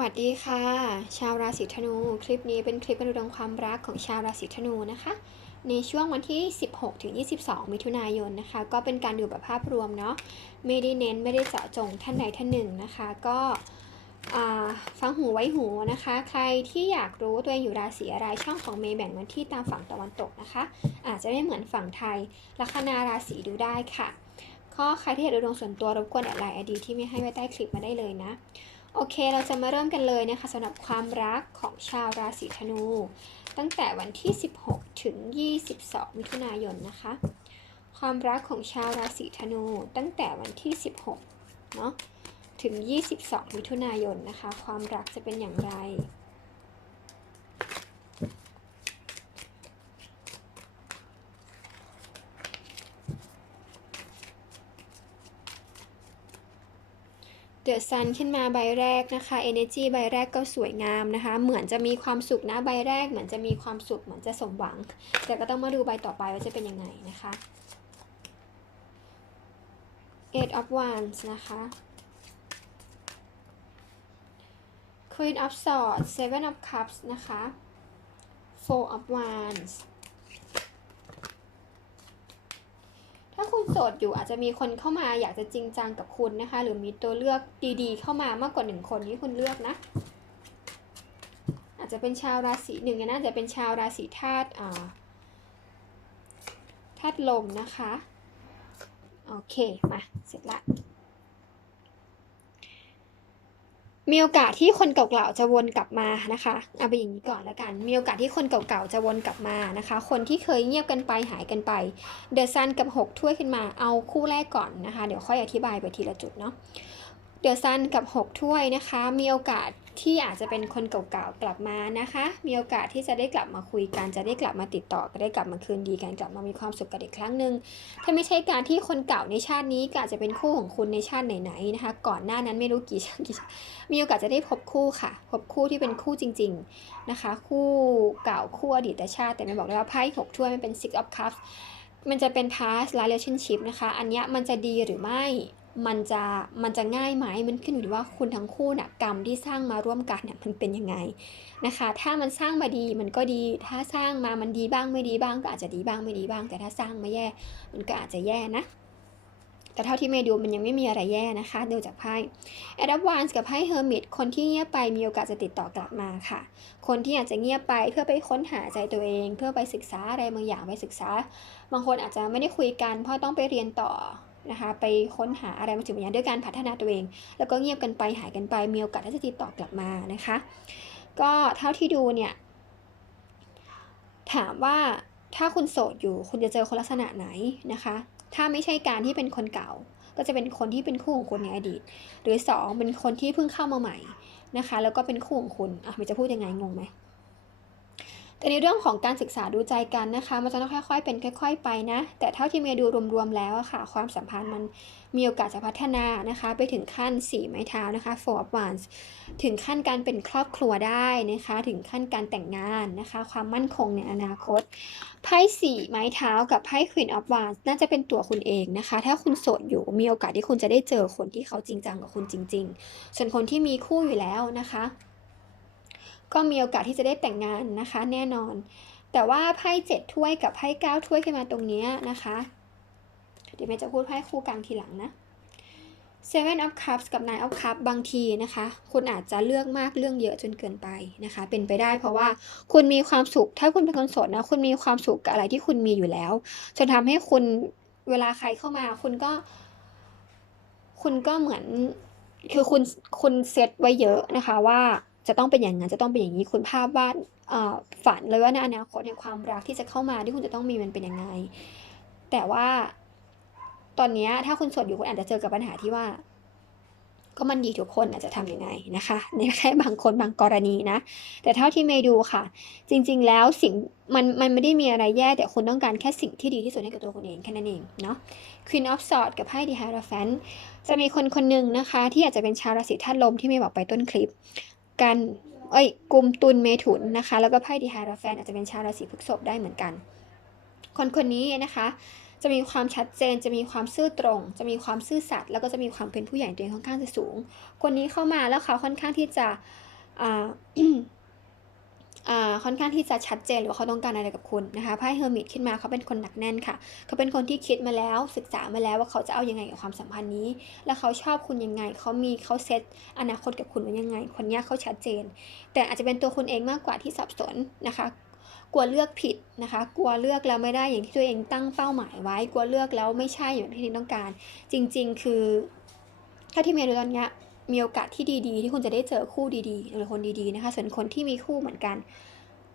วัสดีค่ะ ชาวราศีธนู คลิปนี้เป็นคลิปบรรดงความรักของชาวราศีธนูนะคะ ในช่วงวันที่ 16ถึง22 มิถุนายนนะคะ ก็เป็นการดูแบบภาพรวมเนาะไม่ได้เน้นไม่ได้เจาะจงท่านใดท่านหนึ่งนะคะ ก็ฟังหูไว้หูนะคะ ใครที่อยากรู้ตัวเองอยู่ราศีอะไรช่องของเมย์แบ่งมาที่ตามฝั่งตะวันตกนะคะ อาจจะไม่เหมือนฝั่งไทยลัคนาราศีดูได้ค่ะข้อใครที่อยากดูดวงส่วนตัวรบกวนแอดไลน์ไอดีที่ไม่ให้ไว้ใต้คลิปมาได้เลยนะ โอเค เราจะมาเริ่มกันเลยนะคะสำหรับความรักของชาวราศีธนู ตั้งแต่วันที่ 16 ถึง 22 มิถุนายนนะคะ ความรักของชาวราศีธนูตั้งแต่วันที่ 16 เนาะถึง 22 มิถุนายนนะคะ ความรักจะเป็นอย่างไร เดอะซันขึ้นมาใบแรกนะคะ Energy ใบแรกก็สวยงามนะคะ เหมือนจะมีความสุขนะใบแรก เหมือนจะมีความสุขเหมือนจะสมหวัง แต่ก็ต้องมาดูใบต่อไปว่าจะเป็นยังไงนะคะ Eight of Wands นะคะ Queen of Swords Seven of Cups นะคะ Four of Wands ถ้าคุณ โสดอยู่อาจจะมีคนเข้ามาอยากจะจริงจังกับคุณนะคะ หรือมีตัวเลือกดีๆ เข้ามามากกว่าหนึ่งคนที่คุณเลือกนะ อาจจะเป็นชาวราศีหนึ่งน่าจจะเป็นชาวราศีธาตุอ่าธาตุลมนะคะ โอเค มา เสร็จละ มีโอกาสที่คนเก่าๆจะวนกลับมานะคะ เอาไปอย่างนี้ก่อนแล้วกัน มีโอกาสที่คนเก่าๆจะวนกลับมานะคะ คนที่เคยเงียบกันไปหายกันไป เดอะซันกับ6ถ้วยขึ้นมา เอาคู่แรกก่อนนะคะ เดี๋ยวค่อยอธิบายไปทีละจุดเนาะ เดอะซันกับ 6 ถ้วยนะคะ มีโอกาส ที่อาจจะเป็นคนเก่าๆกลับมานะคะ มีโอกาสที่จะได้กลับมาคุยกัน จะได้กลับมาติดต่อก็ได้กลับมาคืนดีกันกลับมามีความสุขกันอีกครั้งหนึ่งถ้าไม่ใช่การที่คนเก่าในชาตินี้ก็อาจจะเป็นคู่ของคุณในชาติไหนๆนะคะ ก่อนหน้านั้นไม่รู้กี่ชาติกี่ชาติมีโอกาสจะได้พบคู่ค่ะ พบคู่ที่เป็นคู่จริง ๆนะคะ คู่เก่าคู่อดีตชาติ แต่ไม่บอกเลยว่าไพ่หกถ้วยมันเป็น six of cups มันจะเป็น past relationship นะคะ อันนี้มันจะดีหรือไม่ มันจะมันจะง่ายไหมมันขึ้นอยู่ที่ว่าคุณทั้งคู่นะกรรมที่สร้างมาร่วมกันนี่ยมันเป็นยังไงนะคะ ถ้ามันสร้างมาดีมันก็ดีถ้าสร้างมามันดีบ้างไม่ดีบ้างก็อาจจะดีบ้างไม่ดีบ้าง แต่ถ้าสร้างมาแย่ มันก็อาจจะแย่นะ แต่เท่าที่เมย์ดูมันยังไม่มีอะไรแย่นะคะดูจากไพ่แอดวานส์กับไพ่เฮอร์มิตคนที่เงียบไปมีโอกาสจะติดต่อกลับมาค่ะ คนที่อาจจะเงียบไปเพื่อไปค้นหาใจตัวเอง เพื่อไปศึกษาอะไรบางอย่างไปศึกษา บางคนอาจจะไม่ได้คุยกันเพราะต้องไปเรียนต่อ นะคะ ไปค้นหาอะไรบางสิ่งบางอย่างด้วยการพัฒนาตัวเอง แล้วก็เงียบกันไปหายกันไปมีโอกาสที่จะติดต่อกลับมานะคะ ก็เท่าที่ดูเนี่ยถามว่าถ้าคุณโสดอยู่คุณจะเจอคนลักษณะไหนนะคะ ถ้าไม่ใช่การที่เป็นคนเก่า ก็จะเป็นคนที่เป็นคู่ของคุณในอดีต หรือ 2 เป็นคนที่เพิ่งเข้ามาใหม่นะคะ แล้วก็เป็นคู่ของคุณอะมันจะพูดยังไงงงไหม แต่ในเรื่องของการศึกษาดูใจกันนะคะ มันจะต้องค่อย ๆ เป็นค่อย ๆ ไปนะ แต่เท่าที่เมย์ดูรวมๆแล้วอะค่ะ ความสัมพันธ์มันมีโอกาสจะพัฒนานะคะ ไปถึงขั้น4ไม้เท้านะคะ four of wands ถึงขั้นการเป็นครอบครัวได้นะคะ ถึงขั้นการแต่งงานนะคะ ความมั่นคงในอนาคตไพ่สี่ไม้เท้ากับไพ่ Queen of Wands น่าจะเป็นตัวคุณเองนะคะ ถ้าคุณโสดอยู่มีโอกาสที่คุณจะได้เจอคนที่เขาจริงจังกับคุณจริง ๆ ส่วนคนที่มีคู่อยู่แล้วนะคะ ก็มีโอกาสที่จะได้แต่งงานนะคะแน่นอน แต่ว่าไพ่เจ็ดถ้วยกับไพ่เก้าถ้วยขึ้นมาตรงนี้นะคะ เดี๋ยวเมย์จะพูดไพ่คู่กลางทีหลังนะ Seven of Cups กับ Nine of Cups บางทีนะคะ คุณอาจจะเลือกมากเรื่องเยอะจนเกินไปนะคะ เป็นไปได้เพราะว่าคุณมีความสุข ถ้าคุณเป็นคนโสดนะ คุณมีความสุขกับอะไรที่คุณมีอยู่แล้วจนทำให้คุณเวลาใครเข้ามา คุณก็ คุณก็เหมือนคือคุณคุณเซตไว้เยอะนะคะว่า จะต้องเป็นอย่างนั้นจะต้องเป็นอย่างนี้คุณภาพวาดฝันเลยว่าในอนาคตในยความรักที่จะเข้ามาที่คุณจะต้องมีมันเป็นยังไง แต่ว่าตอนนี้ถ้าคุณโสดอยู่คุณอาจจะเจอกับปัญหาที่ว่า ก็มันดีทุกคนอาจจะทำยังไงนะคะ ในแค่บางคนบางกรณีนะ แต่เท่าที่เมย์ดูค่ะ จริง ๆ แล้วสิ่งมันมันไม่ได้มีอะไรแย่ แต่คุณต้องการแค่สิ่งที่ดีที่สุดให้กับตัวคุณเองแค่นั้นเองเนาะ Queen of Swords กับไพ่ The Hierophant จะมีคนคนหนึ่งนะคะ ที่อาจจะเป็นชาวราศีธาตุลมที่เมย์บอกไปต้นคลิป กันเอ้ยกุมตุลเมถุนนะคะ แล้วก็ไพ่ดีไฮราแฟนอาจจะเป็นชาวราศีพฤษภได้เหมือนกัน คนคนนี้นะคะ จะมีความชัดเจน จะมีความซื่อตรง จะมีความซื่อสัตย์แล้วก็จะมีความเป็นผู้ใหญ่ตัวเองค่อนข้างจะสูง คนนี้เข้ามาแล้วเขาค่อนข้างที่จะอ่า ค่อนข้างที่จะชัดเจนหรือว่าเขาต้องการอะไรกับคุณนะคะไพ่เฮอร์มิตขึ้นมาเขาเป็นคนหนักแน่นค่ะ เขาเป็นคนที่คิดมาแล้วศึกษามาแล้วว่าเขาจะเอายังไงกับความสัมพันธ์นี้ แล้วเขาชอบคุณยังไงเขามีเขาเซตอนาคตกับคุณไว้ยังไง คนนี้เขาชัดเจน แต่อาจจะเป็นตัวคุณเองมากกว่าที่สับสนนะคะกลัวเลือกผิดนะคะ กลัวเลือกแล้วไม่ได้อย่างที่ตัวเองตั้งเป้าหมายไว้ กลัวเลือกแล้วไม่ใช่อย่างที่ตัวเองต้องการ จริง ๆ คือถ้าที่เมย์ดูตอนนี้ มีโอกาสที่ดีๆ ที่คุณจะได้เจอคู่ดีๆ หรือคนดีๆนะคะ ส่วนคนที่มีคู่เหมือนกัน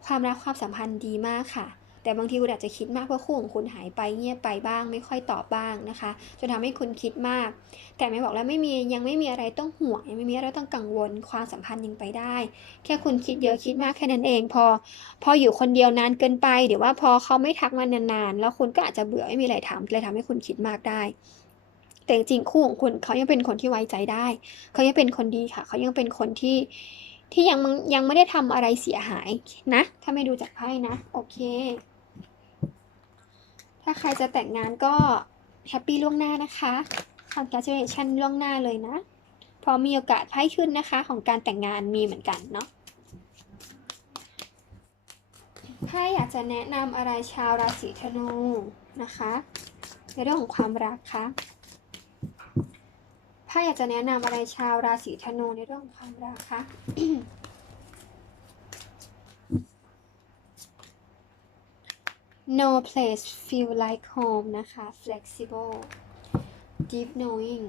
ความรักความสัมพันธ์ดีมากค่ะ แต่บางทีคุณอาจจะคิดมากเพราะคู่ของคุณหายไปเงียบไปบ้าง ไม่ค่อยตอบบ้างนะคะจนทำให้คุณคิดมาก แต่ไม่บอกแล้วไม่มียังไม่มีอะไรต้องห่วงยังไม่มีอะไรต้องกังวล ความสัมพันธ์ยังไปได้ แค่คุณคิดเยอะคิดมากแค่นั้นเอง พอ พออยู่คนเดียวนานเกินไปเดี๋ยวว่าพอเขาไม่ทักมานานๆแล้วคุณก็อาจจะเบื่อไม่มีอะไรทำเลยทำให้คุณคิดมากได้ แต่จริงคู่ของคุณเขายังเป็นคนที่ไว้ใจได้ เขายังเป็นคนดีค่ะ เขายังเป็นคนที่ที่ยังยังไม่ได้ทำอะไรเสียหายนะ ถ้าไม่ดูจากไพ่นะ โอเค ถ้าใครจะแต่งงานก็แฮปปี้ล่วงหน้านะคะคอน g r a t u l a t i o n ล่วงหน้าเลยนะพอมีโอกาสไพ่ขึ้นนะคะ ของการแต่งงานมีเหมือนกันเนาะไพ่อยากจะแนะนำอะไรชาวราศีธนูนะคะ ในเรื่องของความรักคะ ไพ่อยากจะแนะนำอะไรชาวราศีธนูในเรื่องความรักคะ no place feel like home นะคะ flexible deep knowing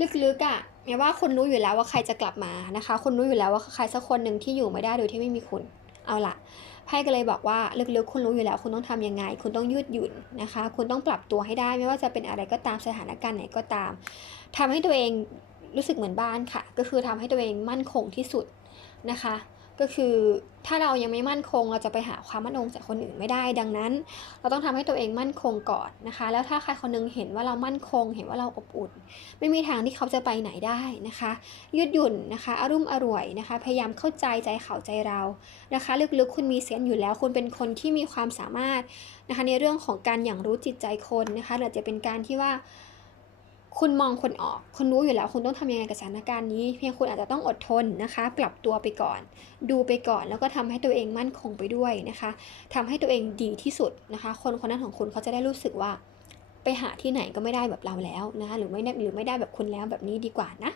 ลึกๆอะ่ะแม้ว่าคุณรู้อยู่แล้วว่าใครจะกลับมานะคะคุณรู้อยู่แล้วว่าใครสักคนหนึ่งที่อยู่ไม่ได้โดยที่ไม่มีคุณ เอาล่ะ ไพ่ก็เลยบอกว่าลึกๆคุณรู้อยู่แล้ว คุณต้องทำยังไง คุณต้องยืดหยุ่นนะคะ คุณต้องปรับตัวให้ได้ ไม่ว่าจะเป็นอะไรก็ตามสถานการณ์ไหนก็ตามทำให้ตัวเองรู้สึกเหมือนบ้านค่ะ ก็คือทำให้ตัวเองมั่นคงที่สุดนะคะ ก็คือถ้าเรายังไม่มั่นคงเราจะไปหาความมั่นคงจากคนอื่นไม่ได้ ดังนั้น เราต้องทำให้ตัวเองมั่นคงก่อนนะคะ แล้วถ้าใครคนนึงเห็นว่าเรามั่นคง เห็นว่าเราอบอุ่น ไม่มีทางที่เขาจะไปไหนได้นะคะ ยืดหยุ่นนะคะอารุ่มอร่วยนะคะ พยายามเข้าใจใจเขาใจเรานะคะ ลึกๆ คุณมีเซนส์อยู่แล้ว คุณเป็นคนที่มีความสามารถนะคะในเรื่องของการอย่างรู้จิตใจคนนะคะหรือจะเป็นการที่ว่า คุณมองคนออก คุณรู้อยู่แล้ว คุณต้องทำยังไงกับสถานการณ์นี้ เพียงคุณอาจจะต้องอดทนนะคะ ปรับตัวไปก่อน ดูไปก่อน แล้วก็ทำให้ตัวเองมั่นคงไปด้วยนะคะทำให้ตัวเองดีที่สุดนะคะ คนคนนั้นของคุณเขาจะได้รู้สึกว่า ไปหาที่ไหนก็ไม่ได้แบบเราแล้วนะคะ หรือไม่ได้หรือไม่ได้แบบคุณแล้วแบบนี้ดีกว่านะ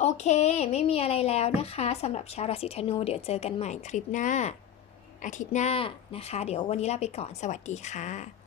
โอเค ไม่มีอะไรแล้วนะคะสำหรับชาวราศีธนู เดี๋ยวเจอกันใหม่คลิปหน้า อาทิตย์หน้านะคะ เดี๋ยววันนี้ลาไปก่อน สวัสดีค่ะ